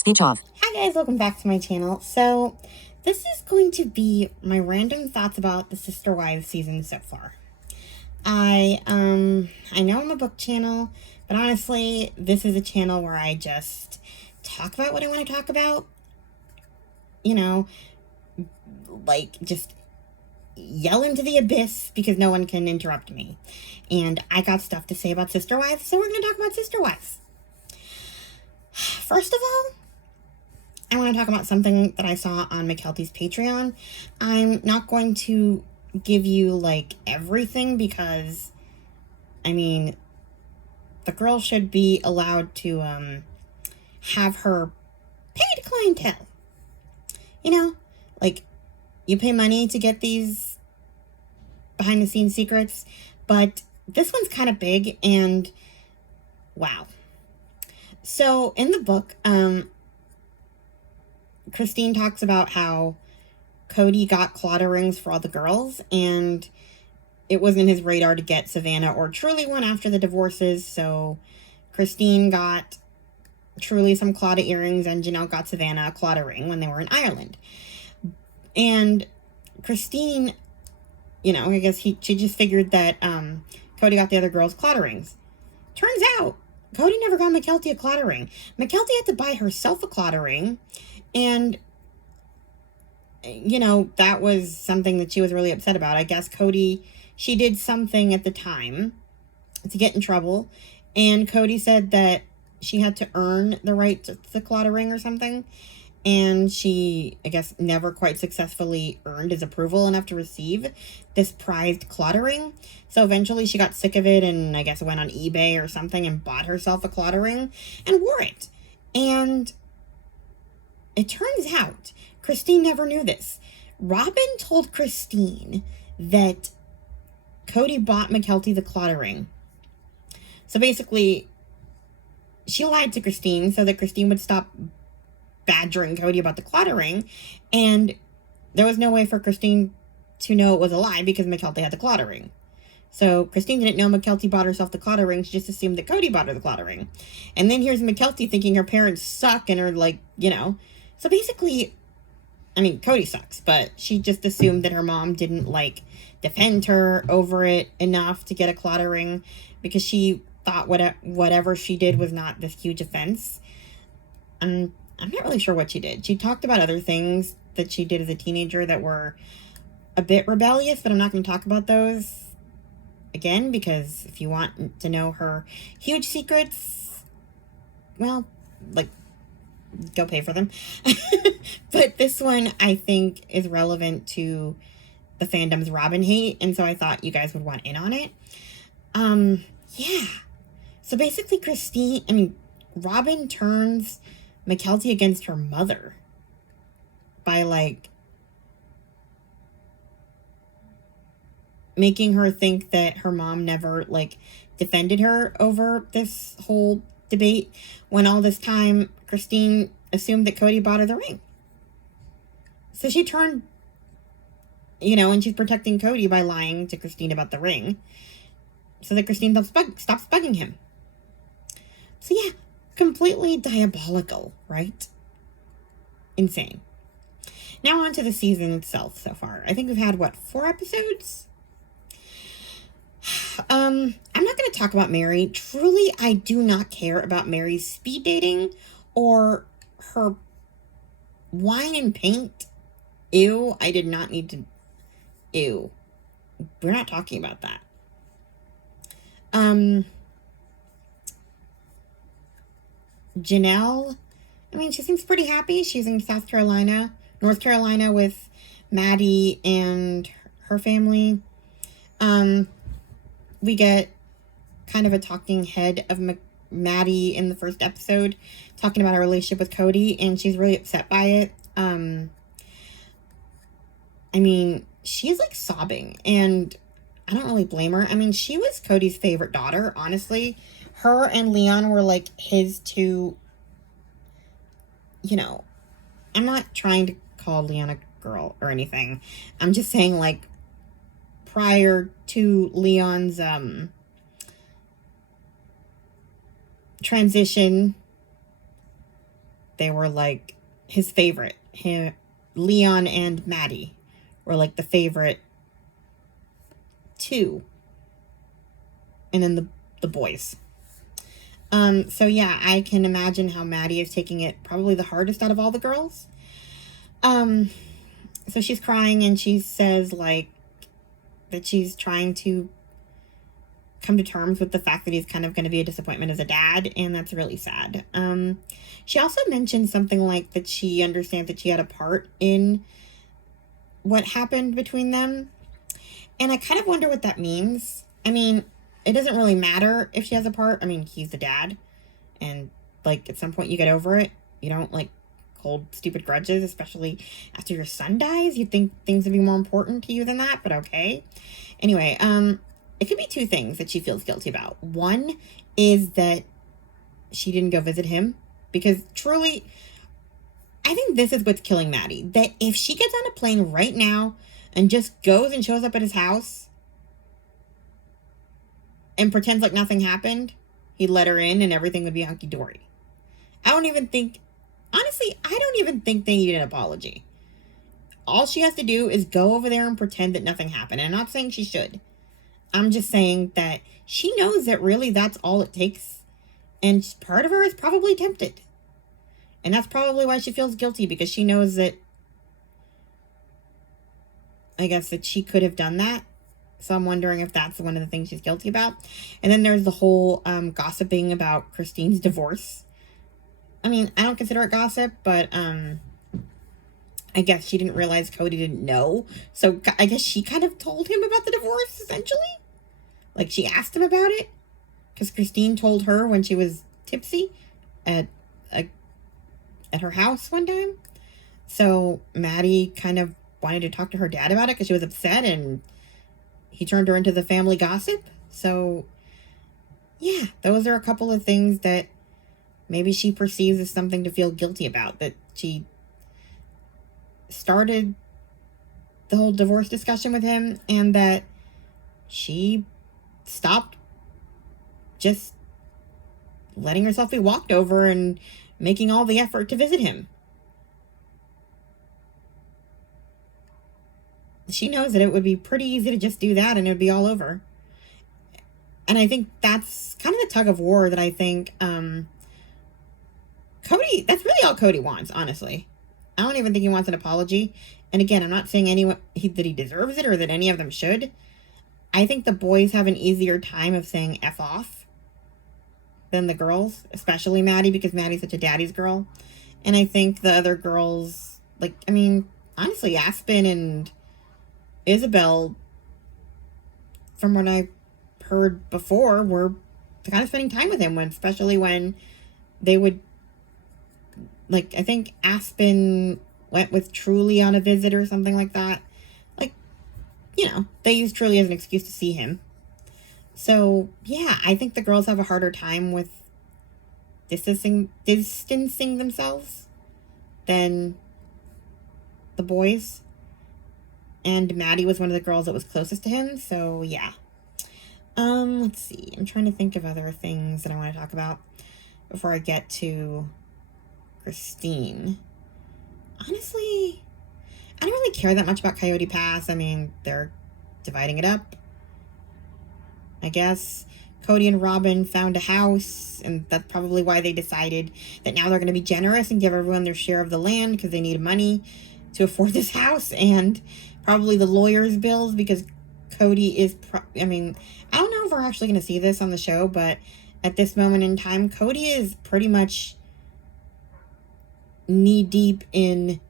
Speech off. Hi guys, welcome back to my channel. So, this is going to be my random thoughts about the Sister Wives season so far. I know I'm a book channel, but honestly, this is a channel where I just talk about what I want to talk about. You know, like just yell into the abyss because no one can interrupt me. And I got stuff to say about Sister Wives, so we're going to talk about Sister Wives. First of all, I want to talk about something that I saw on Mykelti's Patreon. I'm not going to give you, like, everything because, I mean, the girl should be allowed to, have her paid clientele. You know, like, you pay money to get these behind-the-scenes secrets, but this one's kind of big, and, wow. So, in the book, Christine talks about how Cody got clotter rings for all the girls, and it wasn't his radar to get Savannah or Truly one after the divorces, so Christine got Truly some clotter earrings, and Janelle got Savannah a clotter ring when they were in Ireland. And Christine, you know, I guess she just figured that Cody got the other girls clotter rings. Turns out, Cody never got Mykelti a clotter ring. Mykelti had to buy herself a clotter ring, and, you know, that was something that she was really upset about. I guess Cody, she did something at the time to get in trouble, and Cody said that she had to earn the right to the clotter ring or something, and she, I guess, never quite successfully earned his approval enough to receive this prized clotter ring. So eventually she got sick of it and I guess went on eBay or something and bought herself a clotter ring and wore it. And it turns out Christine never knew this. Robin told Christine that Cody bought Mykelti the clotter ring. So basically, she lied to Christine so that Christine would stop badgering Cody about the clotter ring, and there was no way for Christine to know it was a lie because Mykelti had the clotter ring. So Christine didn't know Mykelti bought herself the clotter ring. She just assumed that Cody bought her the clotter ring. And then here's Mykelti thinking her parents suck and are like, you know. So basically, I mean, Cody sucks, but she just assumed that her mom didn't, like, defend her over it enough to get a clotter ring because she thought whatever she did was not this huge offense. I'm not really sure what she did. She talked about other things that she did as a teenager that were a bit rebellious, but I'm not going to talk about those again because if you want to know her huge secrets, well, like, go pay for them. But this one, I think, is relevant to the fandom's Robin hate, and so I thought you guys would want in on it. Yeah. So basically, Robin turns Mykelti against her mother by, like, making her think that her mom never, like, defended her over this whole debate when all this time Christine assumed that Cody bought her the ring. So she turned, you know, and she's protecting Cody by lying to Christine about the ring so that Christine stops bugging him. So yeah, completely diabolical, right? Insane. Now on to the season itself so far. I think we've had, 4 episodes? I'm not going to talk about Mary. Truly, I do not care about Mary's speed dating or her wine and paint. Ew, I did not need to... Ew. We're not talking about that. Janelle, I mean, she seems pretty happy. She's in North Carolina with Maddie and her family. We get kind of a talking head of Maddie in the first episode, talking about her relationship with Cody, and she's really upset by it. I mean, she's, like, sobbing, and I don't really blame her. I mean, she was Cody's favorite daughter, honestly. Her and Leon were, like, his two, you know, I'm not trying to call Leon a girl or anything. I'm just saying, like, prior to Leon's transition they were like his favorite. Leon and Maddie were like the favorite two. And then the boys. So yeah, I can imagine how Maddie is taking it probably the hardest out of all the girls. So she's crying and she says like that she's trying to come to terms with the fact that he's kind of going to be a disappointment as a dad, and that's really sad. She also mentioned something like that she understands that she had a part in what happened between them, and I kind of wonder what that means. I mean, it doesn't really matter if she has a part. I mean, he's the dad, and like at some point you get over it. You don't like hold stupid grudges, especially after your son dies. You'd think things would be more important to you than that, but okay. Anyway, it could be two things that she feels guilty about. One is that she didn't go visit him, because truly, I think this is what's killing Maddie. That if she gets on a plane right now and just goes and shows up at his house and pretends like nothing happened, he'd let her in and everything would be hunky-dory. Honestly, I don't even think they need an apology. All she has to do is go over there and pretend that nothing happened. And I'm not saying she should. I'm just saying that she knows that really that's all it takes. And part of her is probably tempted. And that's probably why she feels guilty, because she knows that, I guess, that she could have done that. So I'm wondering if that's one of the things she's guilty about. And then there's the whole gossiping about Christine's divorce. I mean, I don't consider it gossip, but I guess she didn't realize Cody didn't know. So I guess she kind of told him about the divorce, essentially. Like, she asked him about it, because Christine told her when she was tipsy at her house one time. So Maddie kind of wanted to talk to her dad about it because she was upset, and he turned her into the family gossip. So yeah, those are a couple of things that maybe she perceives as something to feel guilty about, that she started the whole divorce discussion with him, and that she stopped just letting herself be walked over and making all the effort to visit him. She knows that it would be pretty easy to just do that and it would be all over. And I think that's kind of the tug of war that I think Cody, that's really all Cody wants, honestly. I don't even think he wants an apology. And again, I'm not saying that he deserves it or that any of them should. I think the boys have an easier time of saying F off than the girls, especially Maddie, because Maddie's such a daddy's girl. And I think the other girls, like, I mean, honestly, Aspen and Isabel, from what I heard before, were kind of spending time with him, especially when they would, like, I think Aspen went with Truly on a visit or something like that. Like, you know, they used Truly as an excuse to see him. So, yeah, I think the girls have a harder time with distancing themselves than the boys. And Maddie was one of the girls that was closest to him, so yeah. Let's see. I'm trying to think of other things that I want to talk about before I get to Christine. Honestly, I don't really care that much about Coyote Pass. I mean, they're dividing it up, I guess. Cody and Robin found a house, and that's probably why they decided that now they're going to be generous and give everyone their share of the land, because they need money to afford this house, and probably the lawyer's bills, because Cody is, I mean, I don't know if we're actually going to see this on the show, but at this moment in time, Cody is pretty much knee-deep in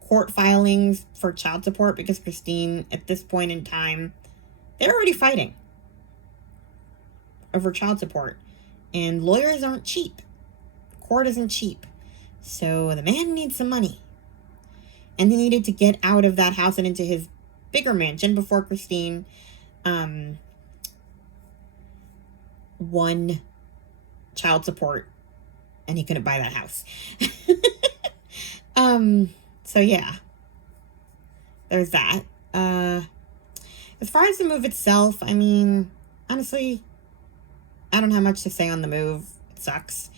court filings for child support, because Christine, at this point in time, they're already fighting over child support. And lawyers aren't cheap. Court isn't cheap. So the man needs some money. And he needed to get out of that house and into his bigger mansion before Christine won child support, and he couldn't buy that house. So yeah, there's that. As far as the move itself, I mean, honestly, I don't have much to say on the move. It sucks.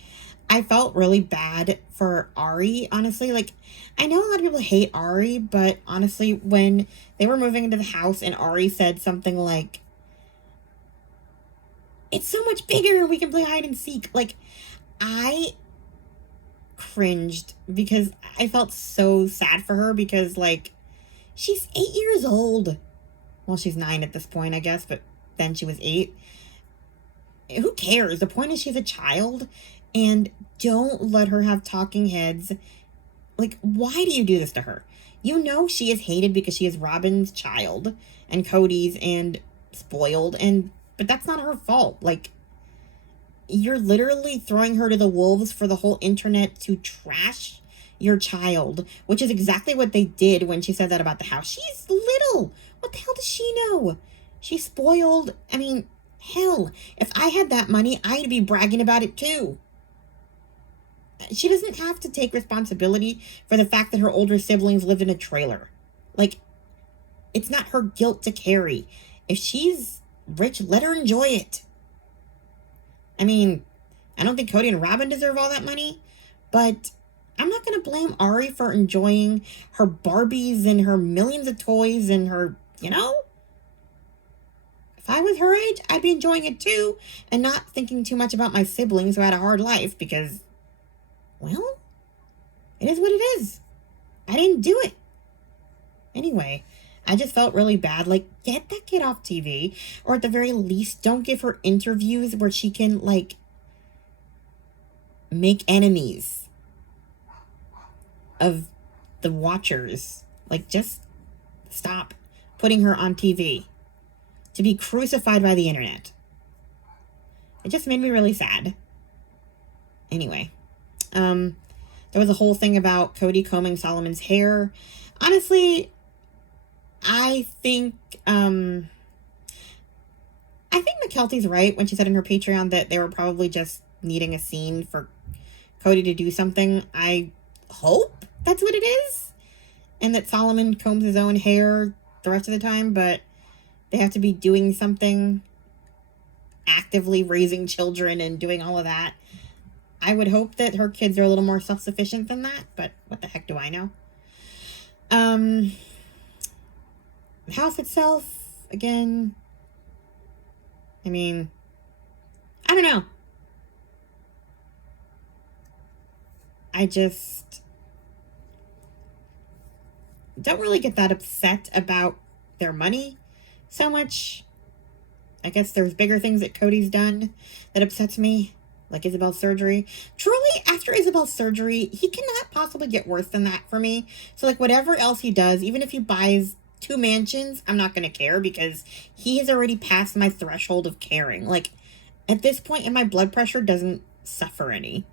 I felt really bad for Ari, honestly. Like, I know a lot of people hate Ari, but honestly, when they were moving into the house and Ari said something like, it's so much bigger, we can play hide and seek. Like, I cringed because I felt so sad for her because, like, she's 8 years old. Well, she's 9 at this point, I guess, but then she was 8. Who cares? The point is she's a child, and don't let her have talking heads. Like, why do you do this to her? You know she is hated because she is Robin's child and Cody's and spoiled, and but that's not her fault. Like, you're literally throwing her to the wolves for the whole internet to trash your child, which is exactly what they did when she said that about the house. She's little. What the hell does she know? She's spoiled. I mean, hell, if I had that money, I'd be bragging about it too. She doesn't have to take responsibility for the fact that her older siblings live in a trailer. Like, it's not her guilt to carry. If she's rich, let her enjoy it. I mean, I don't think Cody and Robin deserve all that money, but I'm not going to blame Ari for enjoying her Barbies and her millions of toys and her, if I was her age, I'd be enjoying it too and not thinking too much about my siblings who had a hard life because, well, it is what it is. I didn't do it. Anyway, I just felt really bad. Like, get that kid off TV. Or at the very least, don't give her interviews where she can, like, make enemies of the watchers. Like, just stop putting her on TV to be crucified by the internet. It just made me really sad. Anyway, there was a whole thing about Cody combing Solomon's hair. Honestly, I think Mykelti's right when she said in her Patreon that they were probably just needing a scene for Cody to do something. I hope that's what it is, and that Solomon combs his own hair the rest of the time, but they have to be doing something, actively raising children and doing all of that. I would hope that her kids are a little more self-sufficient than that, but what the heck do I know? The house itself, again, I mean, I don't know. I just don't really get that upset about their money so much. I guess there's bigger things that Cody's done that upsets me, like Isabel's surgery. Truly, after Isabel's surgery, he cannot possibly get worse than that for me. So, like, whatever else he does, even if he buys 2 mansions, I'm not going to care because he has already passed my threshold of caring. Like, at this point, and my blood pressure doesn't suffer any.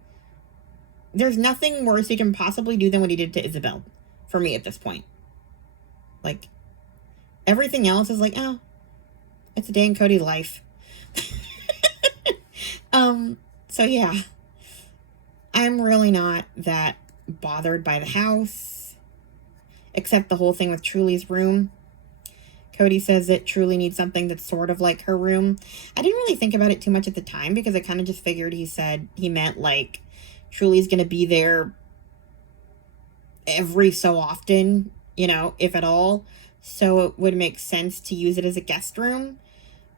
There's nothing worse he can possibly do than what he did to Isabel for me at this point. Like, everything else is like, oh, it's a day in Cody's life. So yeah, I'm really not that bothered by the house, except the whole thing with Truly's room. Cody says that Truly needs something that's sort of like her room. I didn't really think about it too much at the time because I kind of just figured he meant like Truly's going to be there every so often, if at all. So it would make sense to use it as a guest room.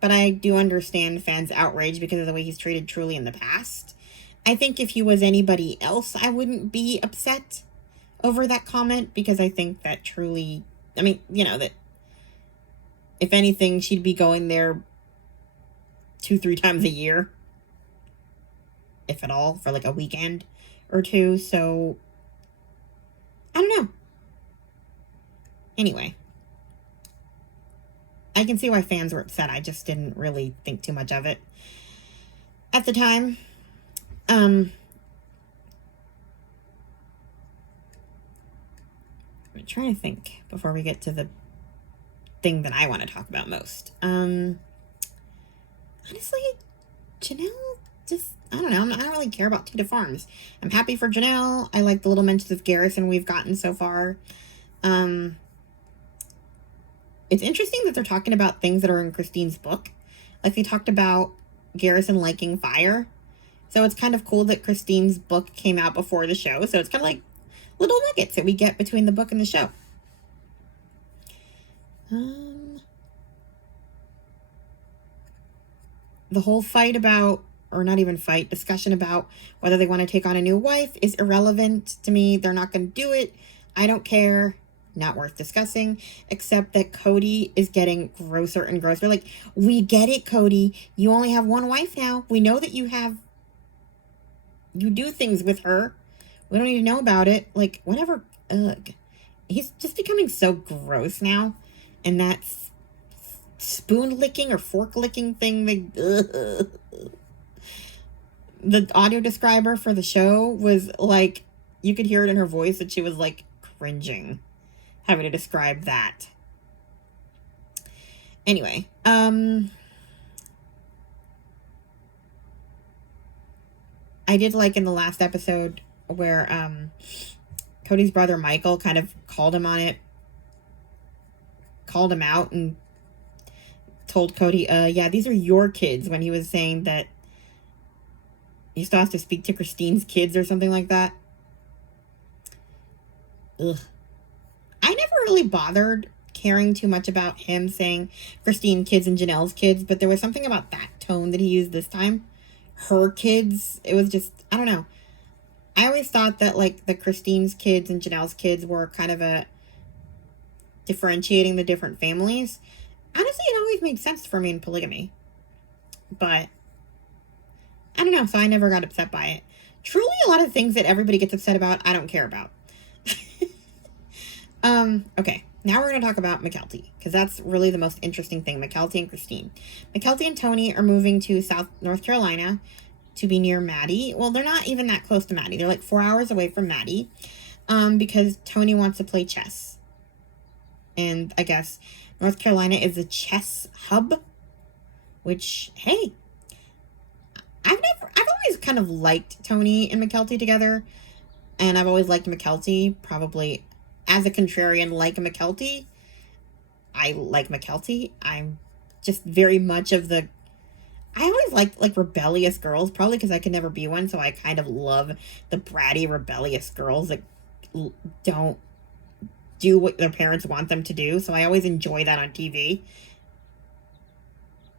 But I do understand fans' outrage because of the way he's treated Truly in the past. I think if he was anybody else, I wouldn't be upset over that comment because I think that Truly, that if anything, she'd be going there 2-3 times a year, if at all, for like a weekend or two. So, I don't know. Anyway, I can see why fans were upset. I just didn't really think too much of it at the time. I'm trying to think before we get to the thing that I want to talk about most. Honestly, Janelle just, I don't know. I don't really care about Tita Farms. I'm happy for Janelle. I like the little mentions of Garrison we've gotten so far. It's interesting that they're talking about things that are in Christine's book. Like, they talked about Garrison liking fire, So it's kind of cool that Christine's book came out before the show. So it's kind of like little nuggets that we get between the book and the show. The whole fight about, or not even fight, discussion about whether they want to take on a new wife is irrelevant to me. They're not going to do it. I don't care. Not worth discussing, except that Cody is getting grosser and grosser. Like, we get it, Cody. You only have one wife now. We know that you do things with her. We don't need to know about it. Like, whatever. Ugh. He's just becoming so gross now. And that's spoon licking or fork licking thing. The audio describer for the show was like, you could hear it in her voice that she was like cringing having to describe that. Anyway, I did like in the last episode where Cody's brother Michael kind of called him on it, called him out and told Cody, yeah, these are your kids, when he was saying that he still has to speak to Christine's kids or something like that. Ugh. I never really bothered caring too much about him saying Christine kids and Janelle's kids, but there was something about that tone that he used this time. Her kids. It was just, I don't know. I always thought that like the Christine's kids and Janelle's kids were kind of a differentiating the different families. Honestly, it always made sense for me in polygamy. But I don't know, so I never got upset by it. Truly, a lot of things that everybody gets upset about, I don't care about. Okay, now we're going to talk about Mykelti, because that's really the most interesting thing, Mykelti and Christine. Mykelti and Tony are moving to North Carolina to be near Maddie. Well, they're not even that close to Maddie. They're like 4 hours away from Maddie, because Tony wants to play chess. And I guess North Carolina is a chess hub, which, hey, I've always kind of liked Tony and Mykelti together, and I've always liked Mykelti, probably as a contrarian like Mykelti. I like Mykelti. I'm just very much of the, I always liked like rebellious girls, probably because I could never be one, so I kind of love the bratty rebellious girls that don't do what their parents want them to do, so I always enjoy that on TV.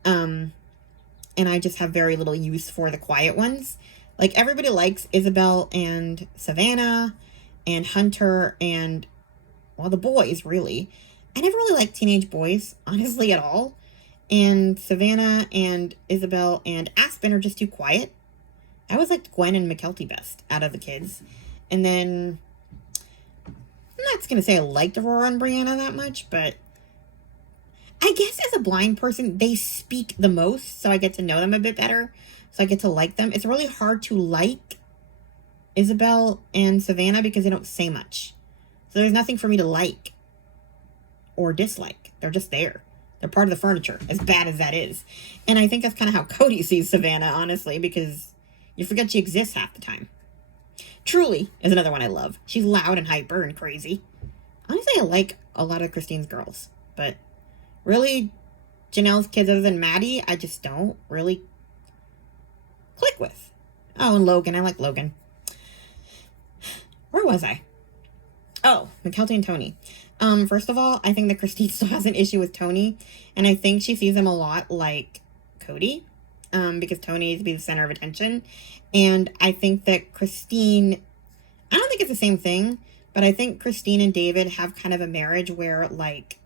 And I just have very little use for the quiet ones. Like, everybody likes Isabel and Savannah and Hunter and, well, the boys, really. I never really liked teenage boys, honestly, at all. And Savannah and Isabel and Aspen are just too quiet. I always liked Gwen and Mykelti best out of the kids. And then, I'm not going to say I liked Aurora and Brianna that much, but I guess as a blind person, they speak the most, so I get to know them a bit better. So I get to like them. It's really hard to like Isabel and Savannah because they don't say much. So there's nothing for me to like or dislike. They're just there. They're part of the furniture, as bad as that is. And I think that's kind of how Cody sees Savannah, honestly, because you forget she exists half the time. Truly is another one I love. She's loud and hyper and crazy. Honestly, I like a lot of Christine's girls, but really, Janelle's kids, other than Maddie, I just don't really click with. Oh, and Logan. I like Logan. Where was I? Oh, Mykelti and Tony. First of all, I think that Christine still has an issue with Tony, and I think she sees him a lot like Cody, because Tony needs to be the center of attention. And I think that Christine, I don't think it's the same thing, but I think Christine and David have kind of a marriage where, like,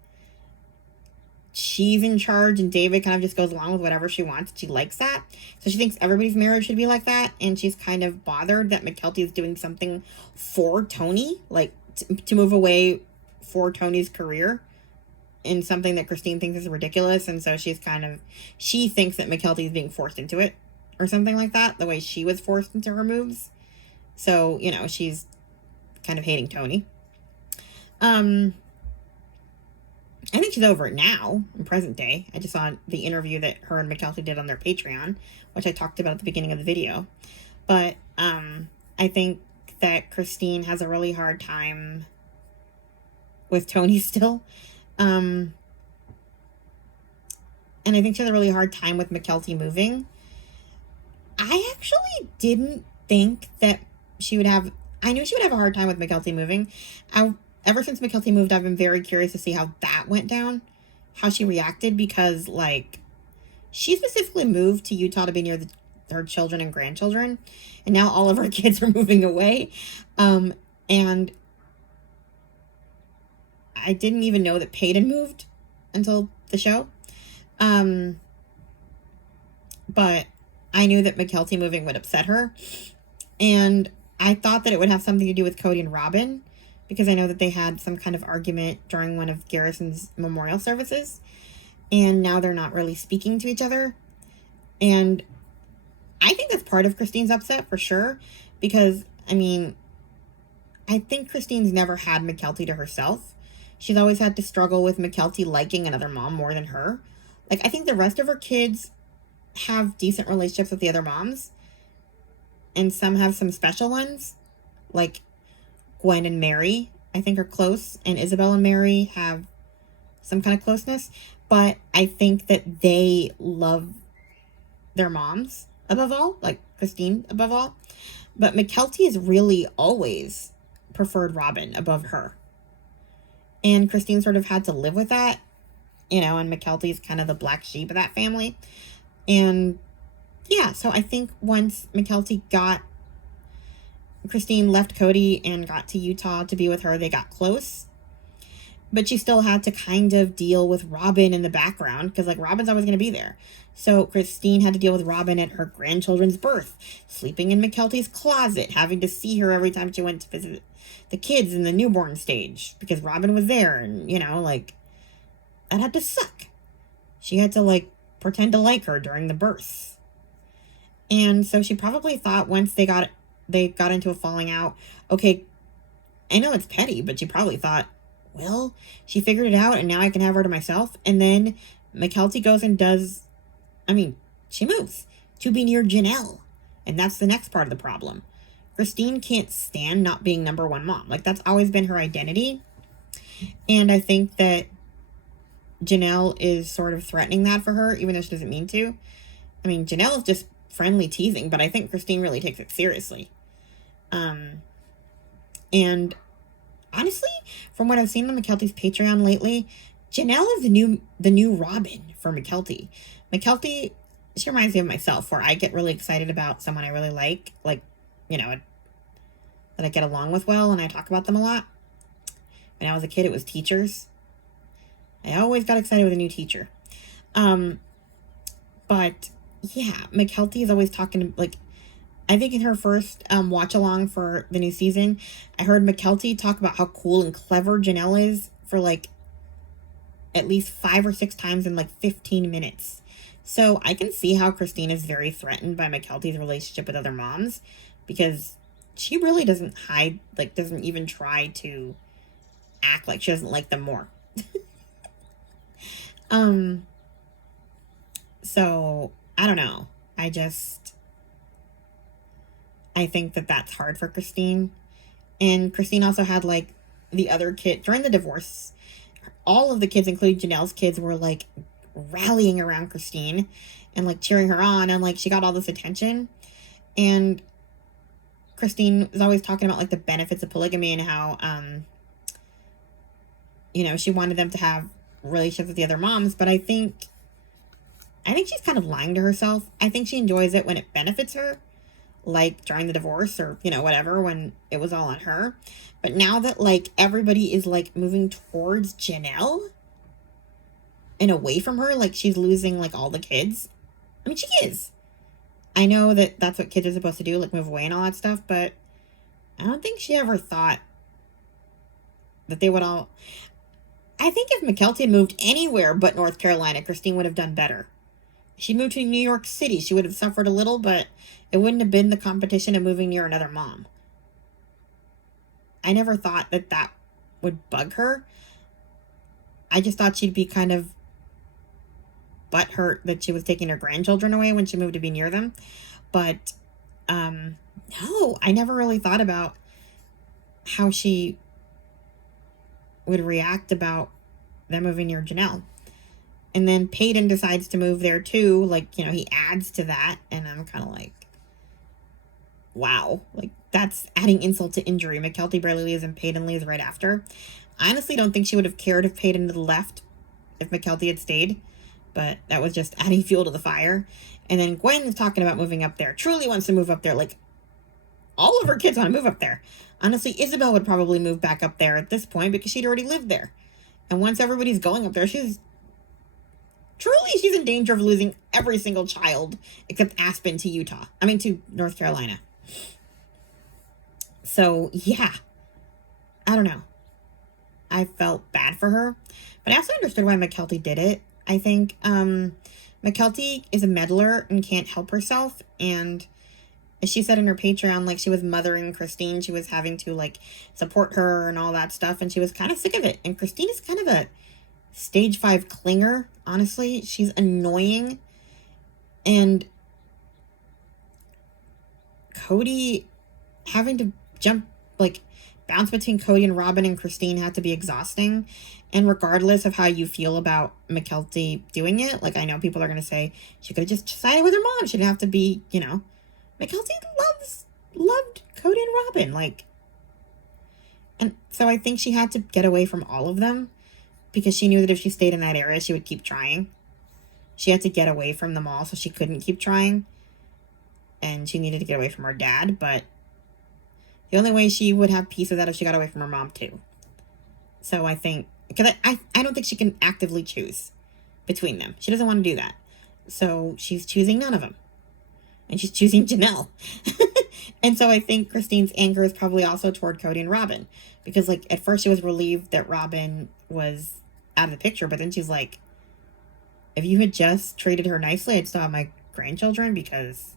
she's in charge and David kind of just goes along with whatever she wants. She likes that. So she thinks everybody's marriage should be like that. And she's kind of bothered that Mykelti is doing something for Tony, like to move away for Tony's career, in something that Christine thinks is ridiculous. And so she thinks that Mykelti is being forced into it or something like that, the way she was forced into her moves. So, you know, she's kind of hating Tony. I think she's over it now, in present day. I just saw the interview that her and Mykelti did on their Patreon, which I talked about at the beginning of the video. But I think that Christine has a really hard time with Tony still. And I think she has a really hard time with Mykelti moving. I actually didn't think that she would have. I knew she would have a hard time with Mykelti moving. Ever since Mykelti moved, I've been very curious to see how that went down, how she reacted, because like she specifically moved to Utah to be near her children and grandchildren, and now all of her kids are moving away, and I didn't even know that Peyton moved until the show, but I knew that Mykelti moving would upset her. And I thought that it would have something to do with Cody and Robin, because I know that they had some kind of argument during one of Garrison's memorial services. And now they're not really speaking to each other. And I think that's part of Christine's upset for sure. Because, I mean, I think Christine's never had Mykelti to herself. She's always had to struggle with Mykelti liking another mom more than her. Like, I think the rest of her kids have decent relationships with the other moms, and some have some special ones, like Gwen and Mary, I think, are close, and Isabel and Mary have some kind of closeness, but I think that they love their moms above all, like Christine above all. But Mykelti has really always preferred Robin above her, and Christine sort of had to live with that, and Mykelti's kind of the black sheep of that family. And yeah, so I think once Christine left Cody and got to Utah to be with her, they got close. But she still had to kind of deal with Robin in the background, because like Robin's always going to be there. So Christine had to deal with Robin at her grandchildren's birth, sleeping in Mykelti's closet, having to see her every time she went to visit the kids in the newborn stage, because Robin was there, and like that had to suck. She had to like pretend to like her during the birth. And so she probably thought once they got into a falling out, okay, I know it's petty, but she probably thought, well, she figured it out and now I can have her to myself. And then Mykelti goes and she moves to be near Janelle. And that's the next part of the problem. Christine can't stand not being number one mom. Like, that's always been her identity. And I think that Janelle is sort of threatening that for her, even though she doesn't mean to. I mean, Janelle is just friendly teasing, but I think Christine really takes it seriously. And honestly, from what I've seen on Mykelti's Patreon lately, Janelle is the new Robin for Mykelti. Mykelti, she reminds me of myself, where I get really excited about someone I really like, that I get along with well, and I talk about them a lot. When I was a kid, it was teachers. I always got excited with a new teacher. But yeah, Mykelti is always talking, like, I think in her first watch along for the new season, I heard Mykelti talk about how cool and clever Janelle is for like at least 5 or 6 times in like 15 minutes. So I can see how Christine is very threatened by Mykelti's relationship with other moms, because she really doesn't even try to act like she doesn't like them more. So I don't know. I think that that's hard for Christine. And Christine also had like the other kid during the divorce. All of the kids, including Janelle's kids, were like rallying around Christine and like cheering her on, and like she got all this attention. And Christine was always talking about like the benefits of polygamy and how she wanted them to have relationships with the other moms. But I think she's kind of lying to herself. I think she enjoys it when it benefits her, like during the divorce or whatever, when it was all on her. But now that like everybody is like moving towards Janelle and away from her, like she's losing like all the kids. I mean, she is. I know that that's what kids are supposed to do, like move away and all that stuff, but I don't think she ever thought that they would all. I think if Mykelti had moved anywhere but North Carolina, Christine would have done better. She moved to New York City. She would have suffered a little, but it wouldn't have been the competition of moving near another mom. I never thought that would bug her. I just thought she'd be kind of butthurt that she was taking her grandchildren away when she moved to be near them. But no, I never really thought about how she would react about them moving near Janelle. And then Peyton decides to move there too. Like, he adds to that. And I'm kind of like, wow. Like, that's adding insult to injury. Mykelti barely leaves and Peyton leaves right after. I honestly don't think she would have cared if Peyton had left if Mykelti had stayed, but that was just adding fuel to the fire. And then Gwen is talking about moving up there. Truly wants to move up there. Like, all of her kids want to move up there. Honestly, Isabel would probably move back up there at this point because she'd already lived there. And once everybody's going up there, she's in danger of losing every single child except Aspen to Utah. I mean, to North Carolina. So, yeah. I don't know. I felt bad for her. But I also understood why Mykelti did it. I think Mykelti is a meddler and can't help herself. And as she said in her Patreon, like, she was mothering Christine. She was having to, like, support her and all that stuff. And she was kind of sick of it. And Christine is kind of a stage 5 clinger, honestly. She's annoying. And Cody having to bounce between Cody and Robin and Christine had to be exhausting. And regardless of how you feel about Mykelti doing it, like, I know people are going to say she could have just sided with her mom. She didn't have to be, Mykelti loved Cody and Robin. Like, and so I think she had to get away from all of them because she knew that if she stayed in that area, she would keep trying. She had to get away from them all so she couldn't keep trying. And she needed to get away from her dad, but the only way she would have peace with that if she got away from her mom, too. So I think, because I don't think she can actively choose between them. She doesn't want to do that. So she's choosing none of them. And she's choosing Janelle. And so I think Christine's anger is probably also toward Cody and Robin. Because, like, at first she was relieved that Robin was out of the picture. But then she's like, if you had just treated her nicely, I'd still have my grandchildren because,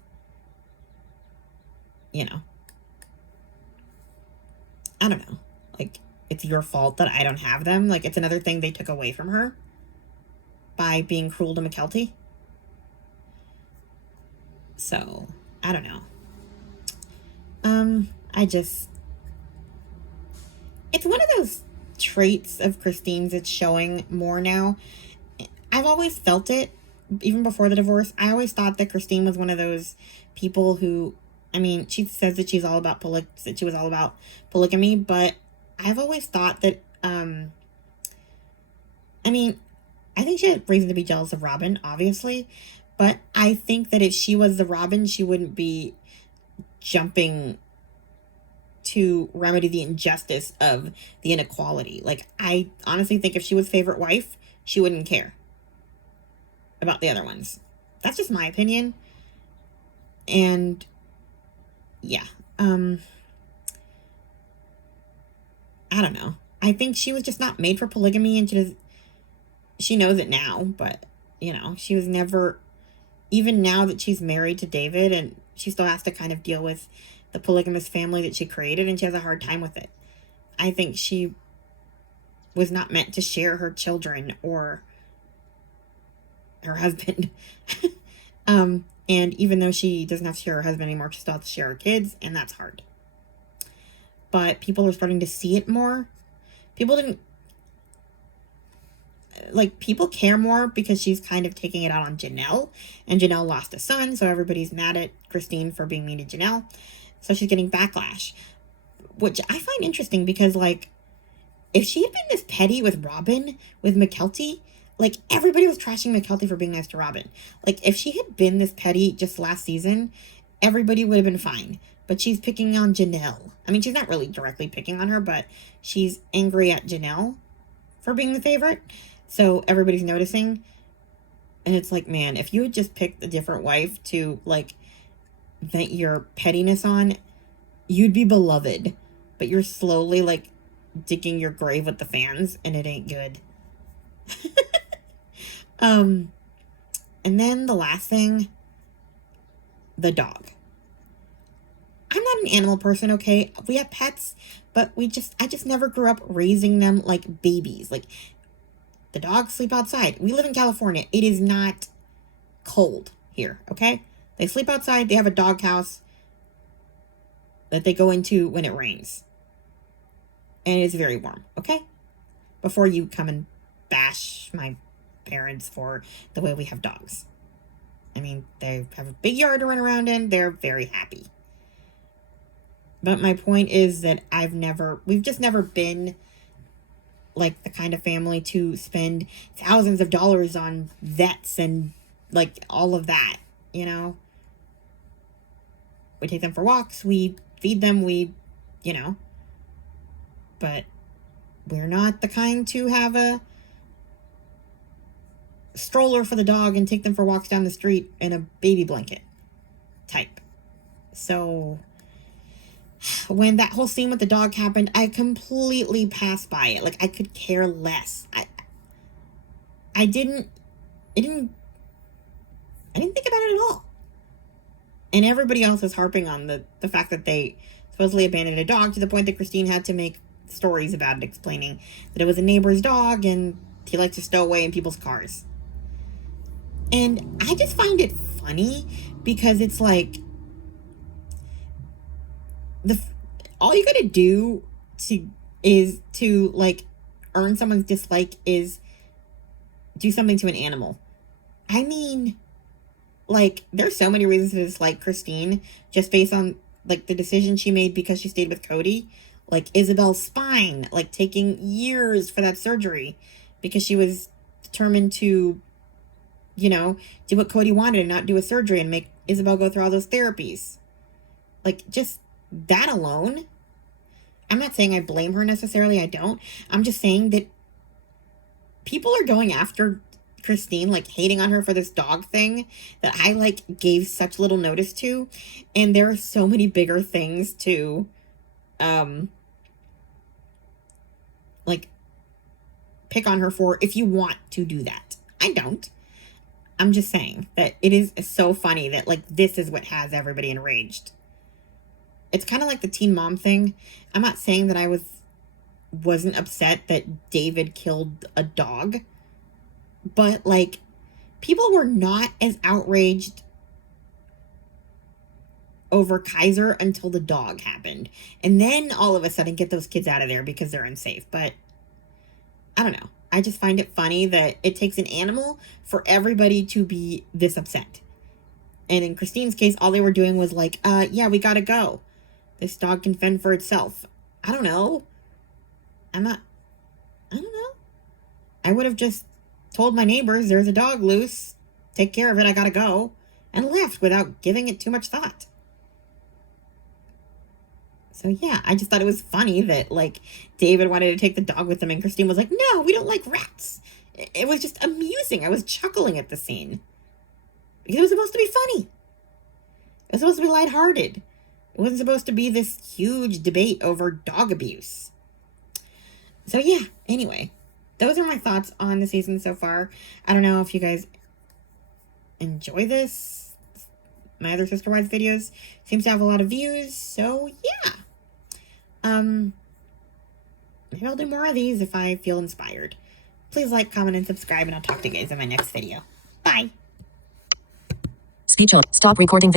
I don't know. Like, it's your fault that I don't have them. Like, it's another thing they took away from her by being cruel to Mykelti. So, I don't know. It's one of those traits of Christine's it's showing more now. I've always felt it, even before the divorce. I always thought that Christine was one of those people who, I mean, she says that she was all about polygamy, but I've always thought that, I think she had reason to be jealous of Robin, obviously, but I think that if she was the Robin, she wouldn't be jumping to remedy the injustice of the inequality. Like, I honestly think if she was favorite wife, she wouldn't care about the other ones. That's just my opinion. And yeah, I don't know. I think she was just not made for polygamy, and she knows it now, but she was never, even now that she's married to David, and she still has to kind of deal with the polygamous family that she created, and she has a hard time with it. I think she was not meant to share her children or her husband. And even though she doesn't have to share her husband anymore, she still has to share her kids, and that's hard. But people are starting to see it more. People care more because she's kind of taking it out on Janelle, and Janelle lost a son, so everybody's mad at Christine for being mean to Janelle. So she's getting backlash, which I find interesting because, like, if she had been this petty with Robin, with Mykelti, like, everybody was trashing Mykelti for being nice to Robin. Like, if she had been this petty just last season, everybody would have been fine. But she's picking on Janelle. I mean, she's not really directly picking on her, but she's angry at Janelle for being the favorite. So everybody's noticing. And it's like, man, if you had just picked a different wife to, like, vent your pettiness on, you'd be beloved. But you're slowly, like, digging your grave with the fans, and it ain't good. And then the last thing, the dog. I'm not an animal person, okay? We have pets, but I just never grew up raising them like babies. Like, the dogs sleep outside. We live in California. It is not cold here, okay? They sleep outside. They have a dog house that they go into when it rains. And it's very warm, okay? Before you come and bash my parents for the way we have dogs. I mean, they have a big yard to run around in. They're very happy. But my point is that we've just never been like the kind of family to spend thousands of dollars on vets and like all of that, you know? We take them for walks, we feed them, you know, but we're not the kind to have a stroller for the dog and take them for walks down the street in a baby blanket type. So when that whole scene with the dog happened, I completely passed by it. Like, I could care less. I didn't think about it at all. And everybody else is harping on the fact that they supposedly abandoned a dog, to the point that Christine had to make stories about it, explaining that it was a neighbor's dog and he likes to stow away in people's cars. And I just find it funny because it's like, all you gotta do to like earn someone's dislike is do something to an animal. I mean, like, there's so many reasons to dislike Christine just based on like the decision she made because she stayed with Cody. Like Isabel's spine, like taking years for that surgery because she was determined to, you know, do what Cody wanted and not do a surgery and make Isabel go through all those therapies. Like, just that alone. I'm not saying I blame her necessarily. I don't. I'm just saying that people are going after Christine, like hating on her for this dog thing that I like gave such little notice to. And there are so many bigger things to like pick on her for if you want to do that. I don't. I'm just saying that it is so funny that like this is what has everybody enraged. It's kind of like the teen mom thing. I'm not saying that I wasn't upset that David killed a dog, but like people were not as outraged over Kaiser until the dog happened. And then all of a sudden get those kids out of there because they're unsafe. But I don't know. I just find it funny that it takes an animal for everybody to be this upset. And in Christine's case, all they were doing was like, yeah, we gotta go. This dog can fend for itself. I don't know. I don't know. I would have just told my neighbors there's a dog loose. Take care of it. I gotta go. And left without giving it too much thought. So yeah, I just thought it was funny that like David wanted to take the dog with him and Christine was like, no, we don't like rats. It was just amusing. I was chuckling at the scene. Because it was supposed to be funny. It was supposed to be lighthearted. It wasn't supposed to be this huge debate over dog abuse. So yeah, anyway, those are my thoughts on the season so far. I don't know if you guys enjoy this. My other Sister Wives videos seems to have a lot of views, so yeah. Maybe I'll do more of these if I feel inspired. Please like, comment, and subscribe, and I'll talk to you guys in my next video. Bye. Speech on. Stop recording.